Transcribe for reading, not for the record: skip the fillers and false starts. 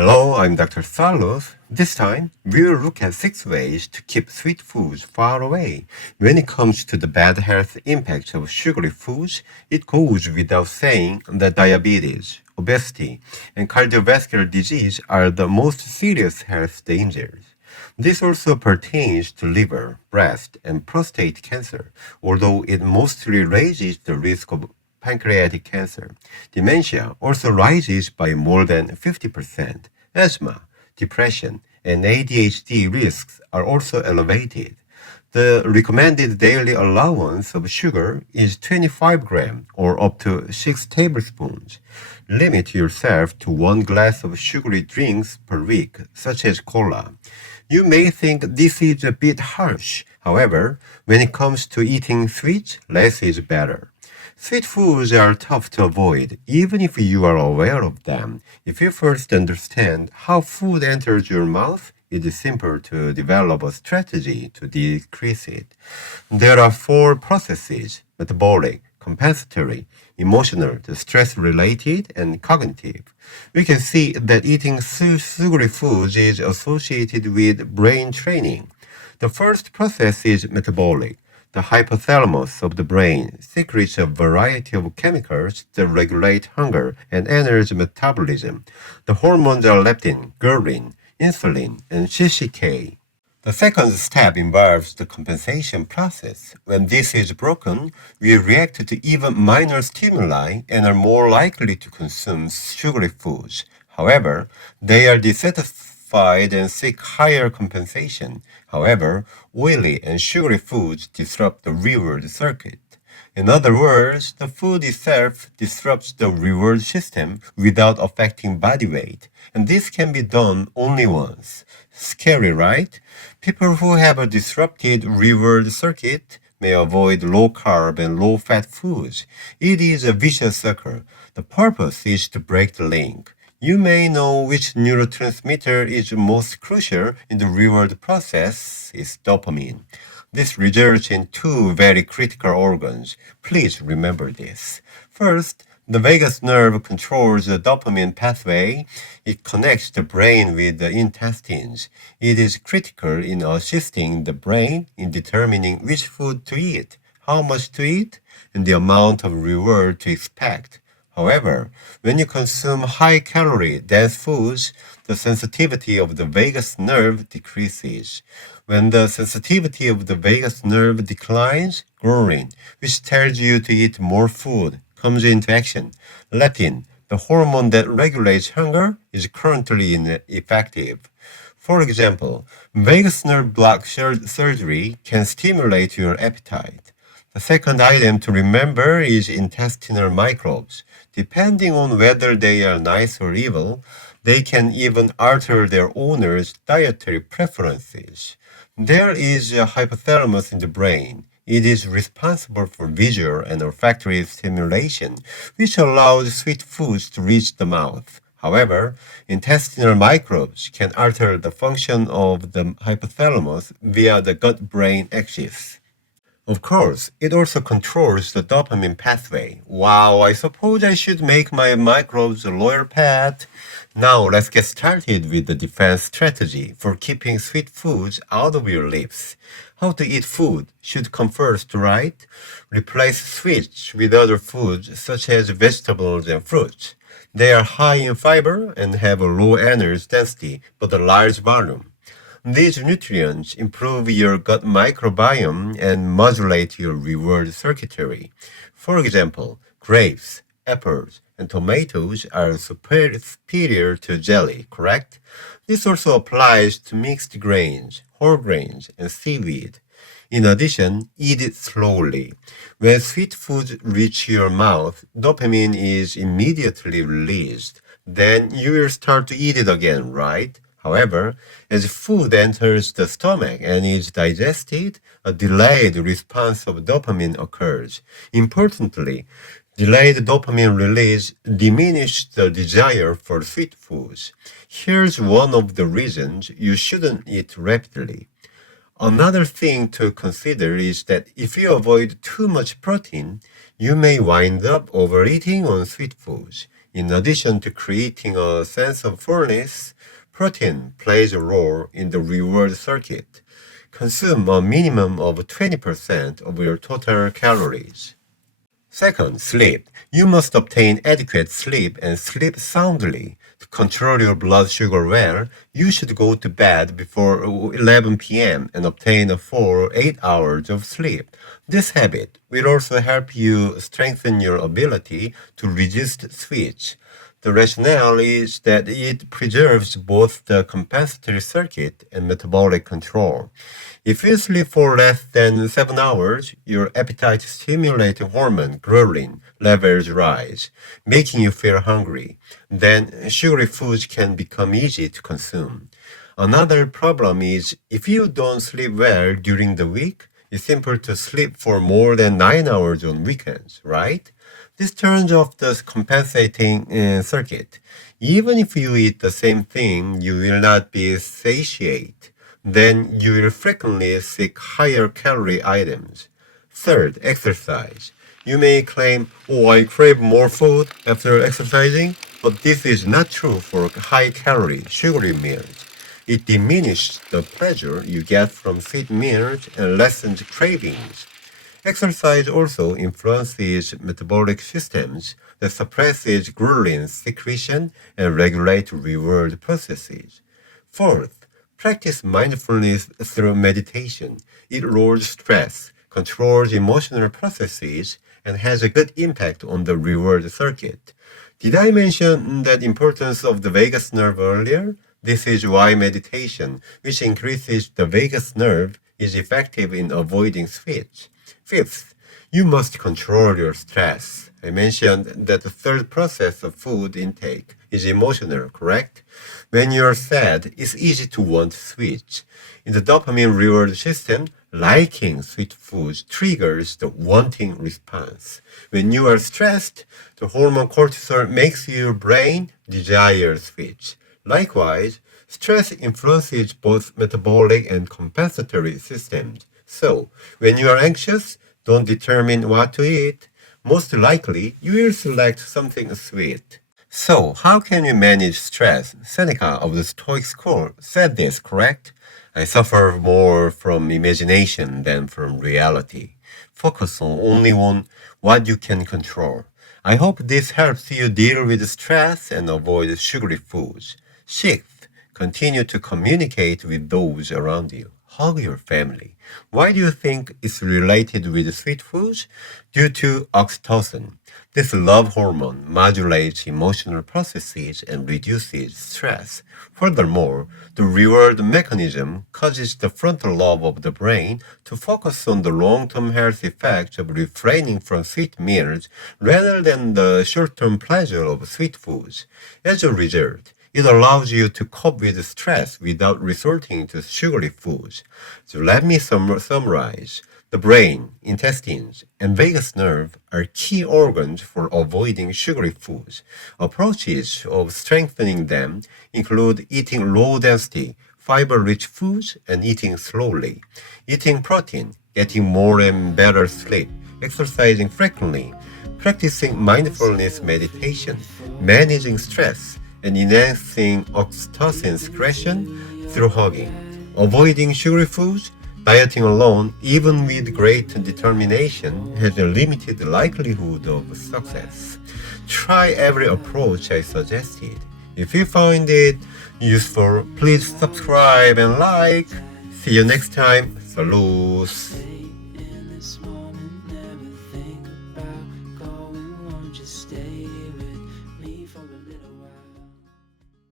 Hello, I'm Dr. Salos. This time, we'll look at 6 ways to keep sweet foods far away. When it comes to the bad health impacts of sugary foods, it goes without saying that diabetes, obesity, and cardiovascular disease are the most serious health dangers. This also pertains to liver, breast, and prostate cancer, although it mostly raises the risk of pancreatic cancer. Dementia also rises by more than 50%. Asthma, depression, and ADHD risks are also elevated. The recommended daily allowance of sugar is 25 grams or up to 6 tablespoons. Limit yourself to 1 glass of sugary drinks per week, such as cola. You may think this is a bit harsh. However, when it comes to eating sweets, less is better. Sweet foods are tough to avoid, even if you are aware of them. If you first understand how food enters your mouth, it is simple to develop a strategy to decrease it. There are 4 processes: metabolic, compensatory, emotional, stress-related, and cognitive. We can see that eating sugary foods is associated with brain training. The first process is metabolic. The hypothalamus of the brain secretes a variety of chemicals that regulate hunger and energy metabolism. The hormones are leptin, ghrelin, insulin, and CCK. The second step involves the compensation process. When this is broken, we react to even minor stimuli and are more likely to consume sugary foods. However, they are dissatisfied and seek higher compensation. However, oily and sugary foods disrupt the reward circuit. In other words, the food itself disrupts the reward system without affecting body weight, and this can be done only once. Scary, right? People who have a disrupted reward circuit may avoid low-carb and low-fat foods. It is a vicious circle. The purpose is to break the link. You may know which neurotransmitter is most crucial in the reward process is dopamine. This results in 2 very critical organs. Please remember this. First, the vagus nerve controls the dopamine pathway. It connects the brain with the intestines. It is critical in assisting the brain in determining which food to eat, how much to eat, and the amount of reward to expect. However, when you consume high-calorie, dense foods, the sensitivity of the vagus nerve decreases. When the sensitivity of the vagus nerve declines, ghrelin, which tells you to eat more food, comes into action. Leptin, the hormone that regulates hunger, is currently ineffective. For example, vagus nerve block surgery can stimulate your appetite. The second item to remember is intestinal microbes. Depending on whether they are nice or evil, they can even alter their owner's dietary preferences. There is a hypothalamus in the brain. It is responsible for visual and olfactory stimulation, which allows sweet foods to reach the mouth. However, intestinal microbes can alter the function of the hypothalamus via the gut-brain axis. Of course, it also controls the dopamine pathway. Wow, I suppose I should make my microbes a loyal pet. Now let's get started with the defense strategy for keeping sweet foods out of your lips. How to eat food should come first, right? Replace sweets with other foods such as vegetables and fruits. They are high in fiber and have a low energy density but a large volume. These nutrients improve your gut microbiome and modulate your reward circuitry. For example, grapes, apples, and tomatoes are superior to jelly, correct? This also applies to mixed grains, whole grains, and seaweed. In addition, eat it slowly. When sweet foods reach your mouth, dopamine is immediately released. Then you will start to eat it again, right? However, as food enters the stomach and is digested, a delayed response of dopamine occurs. Importantly, delayed dopamine release diminishes the desire for sweet foods. Here's one of the reasons you shouldn't eat rapidly. Another thing to consider is that if you avoid too much protein, you may wind up overeating on sweet foods. In addition to creating a sense of fullness, protein plays a role in the reward circuit. Consume a minimum of 20% of your total calories. Second, sleep. You must obtain adequate sleep and sleep soundly. To control your blood sugar well, you should go to bed before 11 p.m. and obtain a full 8 hours of sleep. This habit will also help you strengthen your ability to resist switch. The rationale is that it preserves both the compensatory circuit and metabolic control. If you sleep for less than 7 hours, your appetite-stimulating hormone ghrelin levels rise, making you feel hungry. Then sugary foods can become easy to consume. Another problem is if you don't sleep well during the week, it's simple to sleep for more than 9 hours on weekends, right? This turns off the compensating circuit. Even if you eat the same thing, you will not be satiate. Then you will frequently seek higher calorie items. Third, exercise. You may claim, oh, I crave more food after exercising, but this is not true for high calorie, sugary meals. It diminishes the pleasure you get from sweet meals and lessens cravings. Exercise also influences metabolic systems that suppresses ghrelin secretion and regulate reward processes. Fourth, practice mindfulness through meditation. It lowers stress, controls emotional processes, and has a good impact on the reward circuit. Did I mention the importance of the vagus nerve earlier? This is why meditation, which increases the vagus nerve, is effective in avoiding switch. Fifth, you must control your stress. I mentioned that the third process of food intake is emotional, correct? When you're sad, it's easy to want to switch. In the dopamine reward system, liking sweet foods triggers the wanting response. When you are stressed, the hormone cortisol makes your brain desire switch. Likewise, stress influences both metabolic and compensatory systems. So, when you are anxious, don't determine what to eat. Most likely, you will select something sweet. So, how can you manage stress? Seneca of the Stoic school said this, correct? I suffer more from imagination than from reality. Focus only on what you can control. I hope this helps you deal with stress and avoid sugary foods. Sixth, continue to communicate with those around you. Hug your family. Why do you think it's related with sweet foods? Due to oxytocin. This love hormone modulates emotional processes and reduces stress. Furthermore, the reward mechanism causes the frontal lobe of the brain to focus on the long-term health effects of refraining from sweet meals rather than the short-term pleasure of sweet foods. As a result, it allows you to cope with stress without resorting to sugary foods. So let me summarize. The brain, intestines, and vagus nerve are key organs for avoiding sugary foods. Approaches of strengthening them include eating low-density, fiber-rich foods and eating slowly, eating protein, getting more and better sleep, exercising frequently, practicing mindfulness meditation, managing stress, and enhancing oxytocin secretion through hugging, avoiding sugary foods. Dieting alone, even with great determination, has a limited likelihood of success. Try every approach I suggested. If you find it useful, please subscribe and like. See you next time. Saludos. In this moment, never think about going, won't you stay?